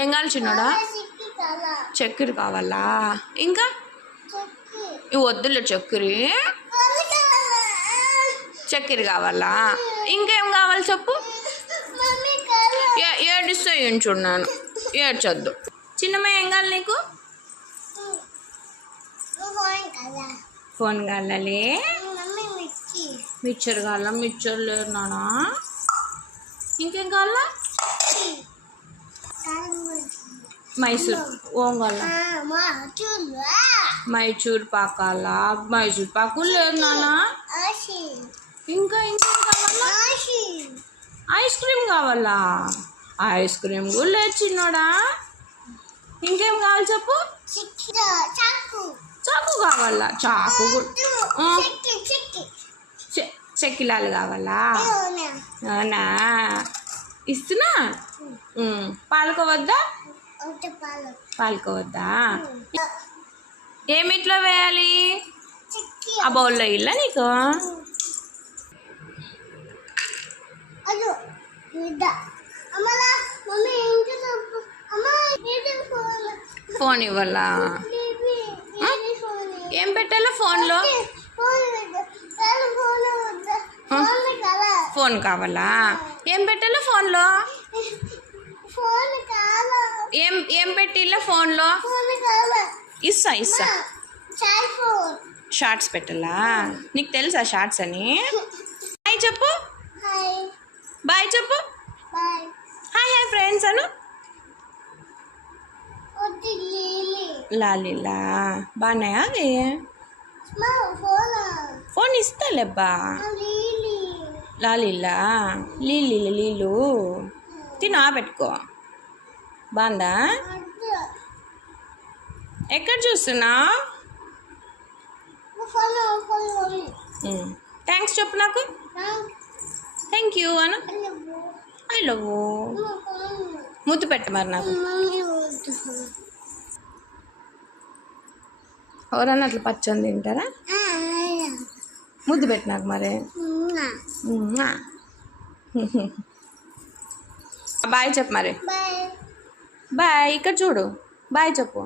ఏం కావాలి చిన్నోడా? చక్కెర కావాలా? ఇంకా వద్దులే చక్కెర. చక్కెర కావాలా? ఇంకేం కావాలి చెప్పు. ఏడిస్తే చూడన్నాను, ఏడ్చొద్దు. చిన్నమ్మ ఏం కావాలి నీకు? ఫోన్ కావాలి. మిక్చర్ కావాలా? మిక్చర్ లేదు నానా. ఇంకేం కావాలా? మైసూర్ ఓం కావాలా? మైసూర్ పాక్ కావాలా? మైసూర్ పాకు లేదు నానా. ఇంకా ఇంకేం కావాలా? ఐస్ క్రీమ్ కావాలా? ఐస్ క్రీమ్ కూడా లేదు చిన్నోడా. ఇంకేం కావాలి చెప్పు. చాకు కావాలా? చాకు చెక్కిలాలు కావాలా? అవునా, ఇస్తున్నా. పాలుకోవద్దా? పాలుకోవద్దా? ఏమిట్లో వేయాలి? ఆ బౌల్లో ఇల్లా నీకు? ఫోన్ ఇవ్వాలా? ఏం పెట్టాలా ఫోన్లో? ఫోన్ కావాలా? ఏం పెట్టాలా ఫోన్లో? ఏం పెట్టిల్లా ఫోన్లో? ఇస్తా. షార్ట్స్ పెట్టాలా? నీకు తెలుసా షార్ట్స్ అని? హాయ్ చెప్పు. బాయ్ చెప్పు. హాయ్ ఫ్రెండ్స్ అను. లాలీలా బాగున్నాయా అవి? ఫోన్ ఇస్తాలేబ్బా. లాలీలా నీళ్ళు తినా పెట్టుకో. బాగుందా? ఎక్కడ చూస్తున్నా? థ్యాంక్స్ చెప్పు నాకు. Thank you Anu. I love. ముద్దు పెట్టు మరి నాకు. ఎవరన్నా అట్లా పచ్చని తింటారా? ముద్దు పెట్టు నాకు మరి. బాయ్ చెప్పు మరి. బాయ్. ఇక్కడ చూడు. బాయ్ చెప్పు.